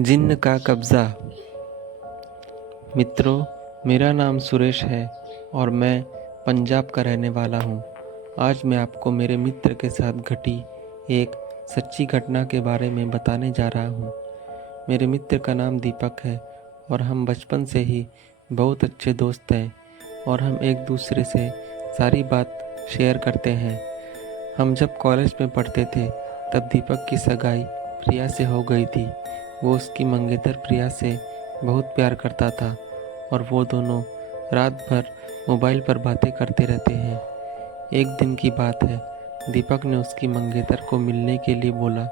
जिन्न का कब्ज़ा। मित्रों, मेरा नाम सुरेश है और मैं पंजाब का रहने वाला हूँ। आज मैं आपको मेरे मित्र के साथ घटी एक सच्ची घटना के बारे में बताने जा रहा हूँ। मेरे मित्र का नाम दीपक है और हम बचपन से ही बहुत अच्छे दोस्त हैं और हम एक दूसरे से सारी बात शेयर करते हैं। हम जब कॉलेज में पढ़ते थे तब दीपक की सगाई प्रिया से हो गई थी। वो उसकी मंगेतर प्रिया से बहुत प्यार करता था और वो दोनों रात भर मोबाइल पर बातें करते रहते हैं। एक दिन की बात है, दीपक ने उसकी मंगेतर को मिलने के लिए बोला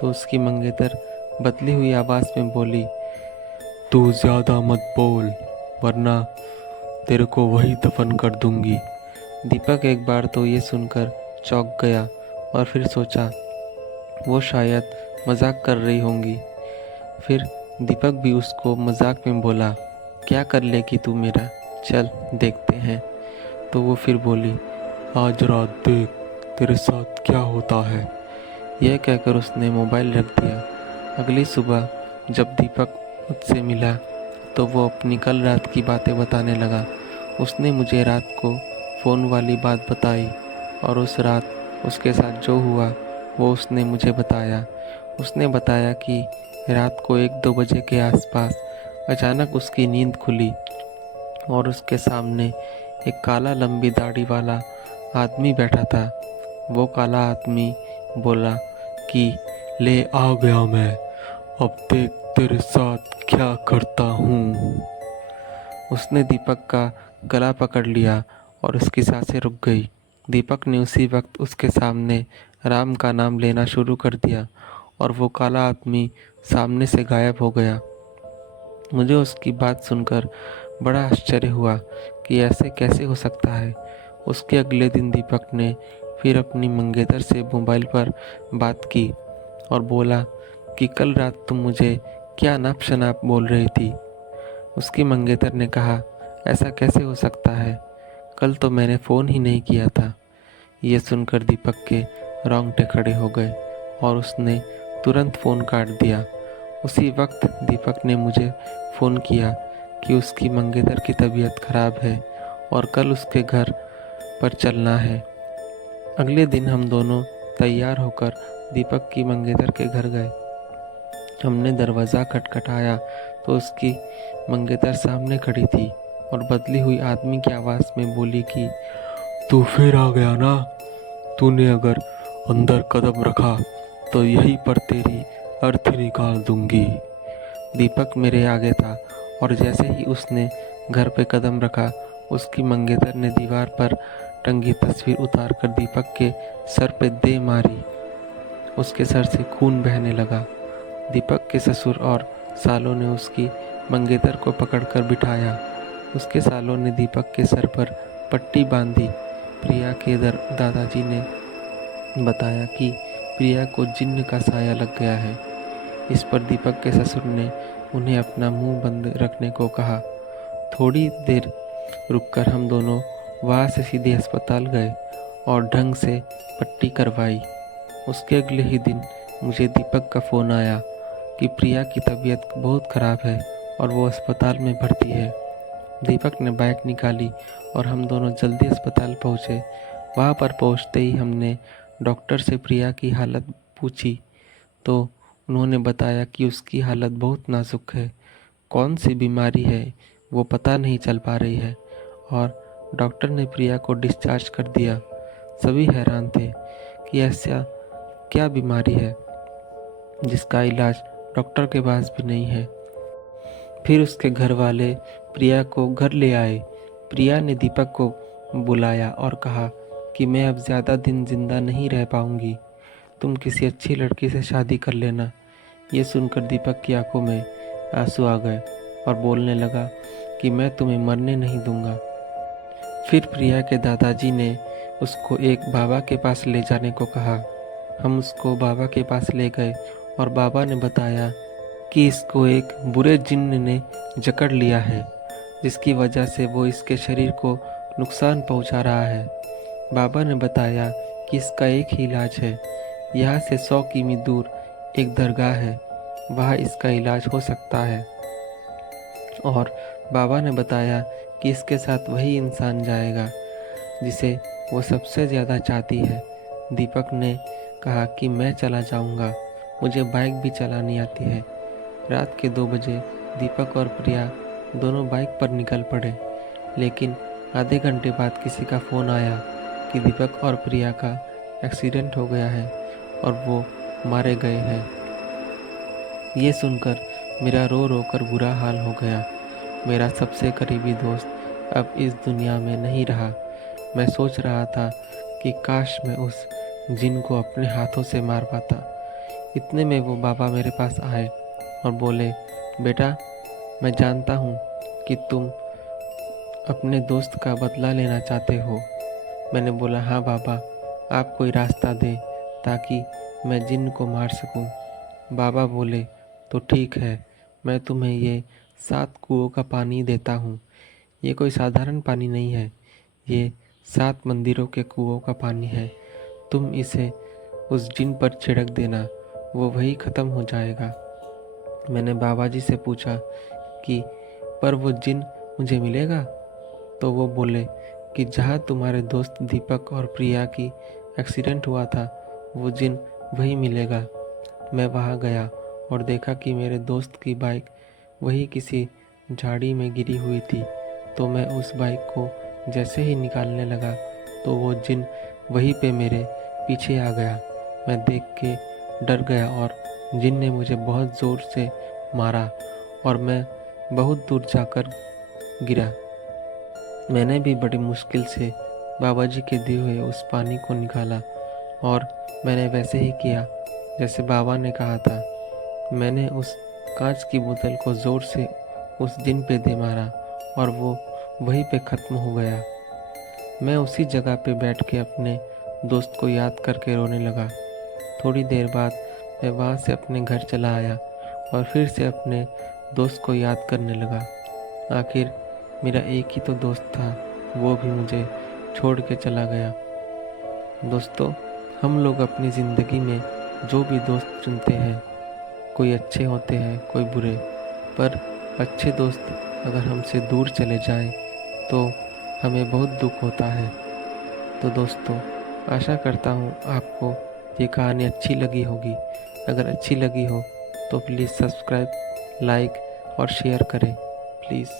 तो उसकी मंगेतर बदली हुई आवाज़ में बोली, तू ज़्यादा मत बोल वरना तेरे को वही दफन कर दूंगी। दीपक एक बार तो ये सुनकर चौंक गया और फिर सोचा वो शायद मजाक कर रही होंगी। फिर दीपक भी उसको मजाक में बोला, क्या कर लेगी तू मेरा, चल देखते हैं। तो वो फिर बोली, आज रात देख तेरे साथ क्या होता है। यह कहकर उसने मोबाइल रख दिया। अगली सुबह जब दीपक मुझसे मिला तो वो अपनी कल रात की बातें बताने लगा। उसने मुझे रात को फ़ोन वाली बात बताई और उस रात उसके साथ जो हुआ वो उसने मुझे बताया। उसने बताया कि रात को 1-2 बजे के आसपास अचानक उसकी नींद खुली और उसके सामने एक काला लंबी दाढ़ी वाला आदमी बैठा था। वो काला आदमी बोला कि ले आ गया मैं, अब देख तेरे साथ क्या करता हूँ। उसने दीपक का गला पकड़ लिया और उसकी सांसें रुक गई। दीपक ने उसी वक्त उसके सामने राम का नाम लेना शुरू कर दिया और वो काला आदमी सामने से गायब हो गया। मुझे उसकी बात सुनकर बड़ा आश्चर्य हुआ कि ऐसे कैसे हो सकता है। उसके अगले दिन दीपक ने फिर अपनी मंगेतर से मोबाइल पर बात की और बोला कि कल रात तुम मुझे क्या नाप शनाप बोल रही थी। उसकी मंगेतर ने कहा, ऐसा कैसे हो सकता है, कल तो मैंने फ़ोन ही नहीं किया था। ये सुनकर दीपक के रोंगटे खड़े हो गए और उसने तुरंत फ़ोन काट दिया। उसी वक्त दीपक ने मुझे फ़ोन किया कि उसकी मंगेतर की तबीयत खराब है और कल उसके घर पर चलना है। अगले दिन हम दोनों तैयार होकर दीपक की मंगेतर के घर गए। हमने दरवाज़ा खटखटाया तो उसकी मंगेतर सामने खड़ी थी और बदली हुई आदमी की आवाज़ में बोली कि तू फिर आ गया ना, तूने अगर अंदर कदम रखा तो यहीं पर तेरी अर्थी निकाल दूंगी। दीपक मेरे आगे था और जैसे ही उसने घर पे कदम रखा उसकी मंगेतर ने दीवार पर टंगी तस्वीर उतार कर दीपक के सर पे दे मारी। उसके सर से खून बहने लगा। दीपक के ससुर और सालों ने उसकी मंगेतर को पकड़कर बिठाया। उसके सालों ने दीपक के सर पर पट्टी बांधी। प्रिया के दादाजी ने बताया कि प्रिया को जिन्न का साया लग गया है। इस पर दीपक के ससुर ने उन्हें अपना मुंह बंद रखने को कहा। थोड़ी देर रुककर हम दोनों वहाँ से सीधे अस्पताल गए और ढंग से पट्टी करवाई। उसके अगले ही दिन मुझे दीपक का फ़ोन आया कि प्रिया की तबीयत बहुत ख़राब है और वो अस्पताल में भर्ती है। दीपक ने बाइक निकाली और हम दोनों जल्दी अस्पताल पहुँचे। वहाँ पर पहुँचते ही हमने डॉक्टर से प्रिया की हालत पूछी तो उन्होंने बताया कि उसकी हालत बहुत नाजुक है, कौन सी बीमारी है वो पता नहीं चल पा रही है और डॉक्टर ने प्रिया को डिस्चार्ज कर दिया। सभी हैरान थे कि ऐसा क्या बीमारी है जिसका इलाज डॉक्टर के पास भी नहीं है। फिर उसके घर वाले प्रिया को घर ले आए। प्रिया ने दीपक को बुलाया और कहा कि मैं अब ज़्यादा दिन जिंदा नहीं रह पाऊंगी, तुम किसी अच्छी लड़की से शादी कर लेना। ये सुनकर दीपक की आंखों में आंसू आ गए और बोलने लगा कि मैं तुम्हें मरने नहीं दूंगा। फिर प्रिया के दादाजी ने उसको एक बाबा के पास ले जाने को कहा। हम उसको बाबा के पास ले गए और बाबा ने बताया कि इसको एक बुरे जिन्न ने जकड़ लिया है, जिसकी वजह से वो इसके शरीर को नुकसान पहुंचा रहा है। बाबा ने बताया कि इसका एक ही इलाज है, यहाँ से 100 किमी दूर एक दरगाह है, वहाँ इसका इलाज हो सकता है। और बाबा ने बताया कि इसके साथ वही इंसान जाएगा जिसे वो सबसे ज़्यादा चाहती है। दीपक ने कहा कि मैं चला जाऊंगा, मुझे बाइक भी चलानी आती है। रात के 2 बजे दीपक और प्रिया दोनों बाइक पर निकल पड़े। लेकिन आधे घंटे बाद किसी का फ़ोन आया कि दीपक और प्रिया का एक्सीडेंट हो गया है और वो मारे गए हैं। ये सुनकर मेरा रो रो कर बुरा हाल हो गया। मेरा सबसे करीबी दोस्त अब इस दुनिया में नहीं रहा। मैं सोच रहा था कि काश मैं उस जिन को अपने हाथों से मार पाता। इतने में वो बाबा मेरे पास आए और बोले, बेटा, मैं जानता हूँ कि तुम अपने दोस्त का बदला लेना चाहते हो। मैंने बोला, हाँ बाबा, आप कोई रास्ता दें ताकि मैं जिन को मार सकूं। बाबा बोले, तो ठीक है, मैं तुम्हें ये 7 कुओं का पानी देता हूँ। ये कोई साधारण पानी नहीं है, ये 7 मंदिरों के कुओं का पानी है। तुम इसे उस जिन पर छिड़क देना, वो वही ख़त्म हो जाएगा। मैंने बाबा जी से पूछा कि पर वो जिन मुझे मिलेगा? तो वो बोले कि जहाँ तुम्हारे दोस्त दीपक और प्रिया की एक्सीडेंट हुआ था, वो जिन वही मिलेगा। मैं वहाँ गया और देखा कि मेरे दोस्त की बाइक वही किसी झाड़ी में गिरी हुई थी। तो मैं उस बाइक को जैसे ही निकालने लगा तो वो जिन वहीं पे मेरे पीछे आ गया। मैं देख के डर गया और जिन ने मुझे बहुत ज़ोर से मारा और मैं बहुत दूर जाकर गिरा। मैंने भी बड़ी मुश्किल से बाबा जी के दिए हुए उस पानी को निकाला और मैंने वैसे ही किया जैसे बाबा ने कहा था। मैंने उस कांच की बोतल को ज़ोर से उस जिन पे दे मारा और वो वहीं पे ख़त्म हो गया। मैं उसी जगह पे बैठ के अपने दोस्त को याद करके रोने लगा। थोड़ी देर बाद मैं वहाँ से अपने घर चला आया और फिर से अपने दोस्त को याद करने लगा। आखिर मेरा एक ही तो दोस्त था, वो भी मुझे छोड़ के चला गया। दोस्तों, हम लोग अपनी ज़िंदगी में जो भी दोस्त चुनते हैं, कोई अच्छे होते हैं, कोई बुरे, पर अच्छे दोस्त अगर हमसे दूर चले जाएं तो हमें बहुत दुख होता है। तो दोस्तों, आशा करता हूँ आपको ये कहानी अच्छी लगी होगी। अगर अच्छी लगी हो तो प्लीज़ सब्सक्राइब, लाइक और शेयर करें प्लीज़।